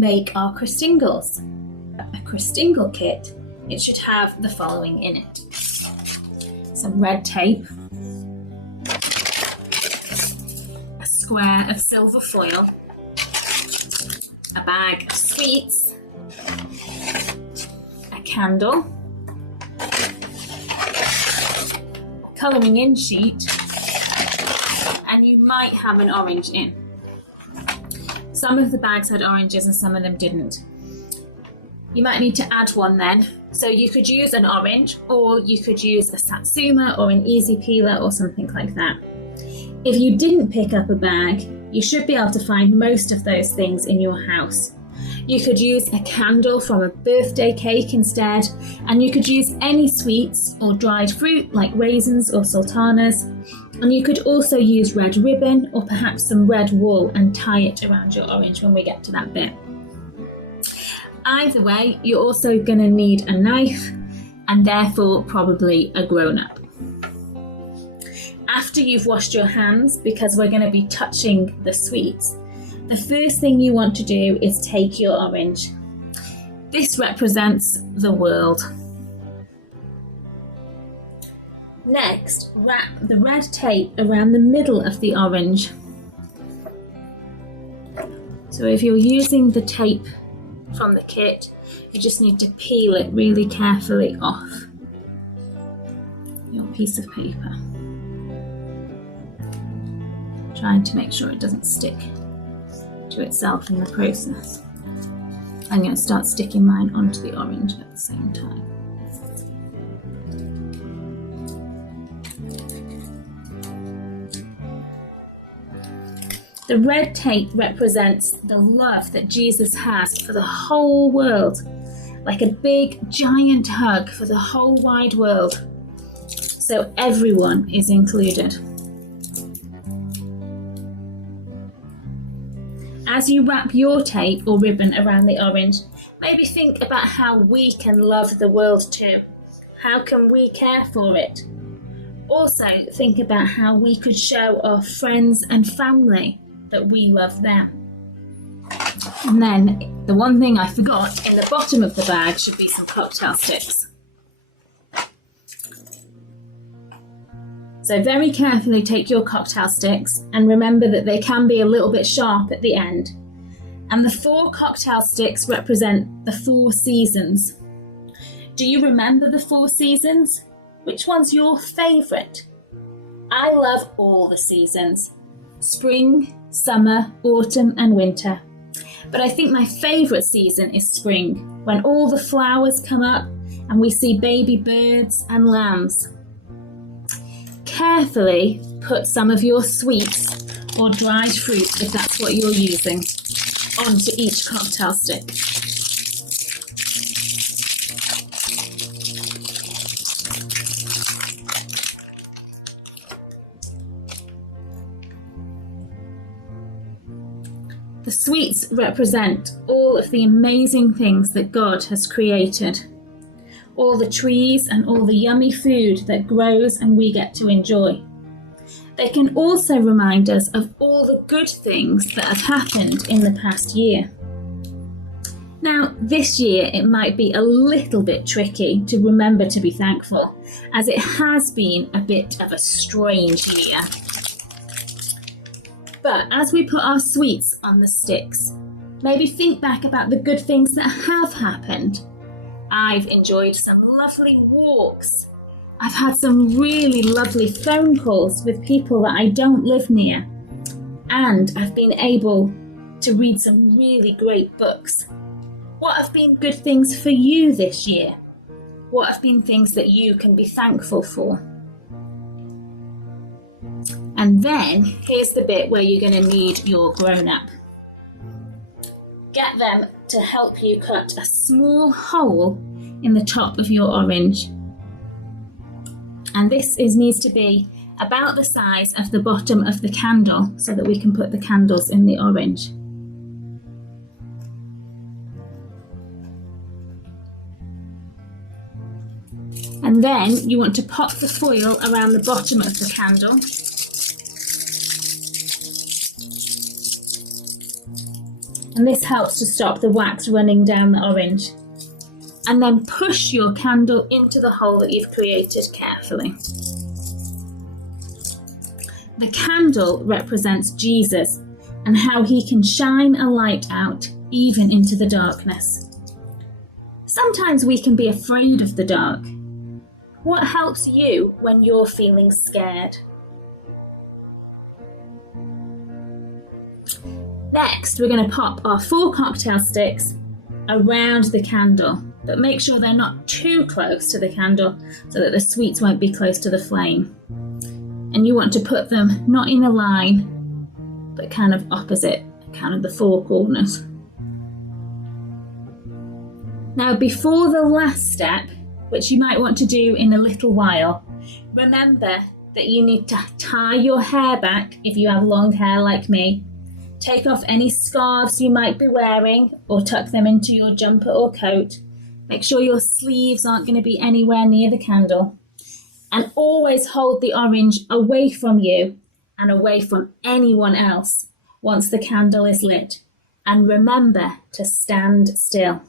make our Christingles. A Christingle kit, it should have the following in it. Some red tape, a square of silver foil, a bag of sweets, a candle, a colouring in sheet, and you might have an orange in. Some of the bags had oranges and some of them didn't. You might need to add one then. So you could use an orange, or you could use a satsuma or an easy peeler or something like that. If you didn't pick up a bag, you should be able to find most of those things in your house. You could use a candle from a birthday cake instead, and you could use any sweets or dried fruit like raisins or sultanas, and you could also use red ribbon or perhaps some red wool and tie it around your orange when we get to that bit. Either way, you're also going to need a knife and therefore probably a grown-up. After you've washed your hands, because we're going to be touching the sweets, the first thing you want to do is take your orange. This represents the world. Next, wrap the red tape around the middle of the orange. So if you're using the tape from the kit, you just need to peel it really carefully off your piece of paper, trying to make sure it doesn't stick to itself in the process. I'm going to start sticking mine onto the orange at the same time. The red tape represents the love that Jesus has for the whole world, like a big giant hug for the whole wide world, so everyone is included. As you wrap your tape or ribbon around the orange, maybe think about how we can love the world too. How can we care for it? Also, think about how we could show our friends and family that we love them. And then the one thing I forgot, in the bottom of the bag should be some cocktail sticks. So very carefully take your cocktail sticks and remember that they can be a little bit sharp at the end. And the 4 cocktail sticks represent the 4 seasons. Do you remember the 4 seasons? Which one's your favourite? I love all the seasons. Spring, summer, autumn and winter. But I think my favourite season is spring, when all the flowers come up and we see baby birds and lambs. Carefully put some of your sweets or dried fruit, if that's what you're using, onto each cocktail stick. The sweets represent all of the amazing things that God has created. All the trees and all the yummy food that grows and we get to enjoy. They can also remind us of all the good things that have happened in the past year. Now, this year it might be a little bit tricky to remember to be thankful, as it has been a bit of a strange year. But as we put our sweets on the sticks, maybe think back about the good things that have happened. I've enjoyed some lovely walks. I've had some really lovely phone calls with people that I don't live near. And I've been able to read some really great books. What have been good things for you this year? What have been things that you can be thankful for? And then here's the bit where you're going to need your grown-up. Get them to help you cut a small hole in the top of your orange. And this needs to be about the size of the bottom of the candle so that we can put the candles in the orange. And then you want to pop the foil around the bottom of the candle. and this helps to stop the wax running down the orange. And then push your candle into the hole that you've created carefully. The candle represents Jesus and how he can shine a light out even into the darkness. Sometimes we can be afraid of the dark. What helps you when you're feeling scared? Next, we're going to pop our 4 cocktail sticks around the candle, but make sure they're not too close to the candle so that the sweets won't be close to the flame. And you want to put them not in a line, but kind of opposite, kind of the 4 corners. Now, before the last step, which you might want to do in a little while, remember that you need to tie your hair back if you have long hair like me. Take off any scarves you might be wearing or tuck them into your jumper or coat. Make sure your sleeves aren't going to be anywhere near the candle. And always hold the orange away from you and away from anyone else once the candle is lit. And remember to stand still.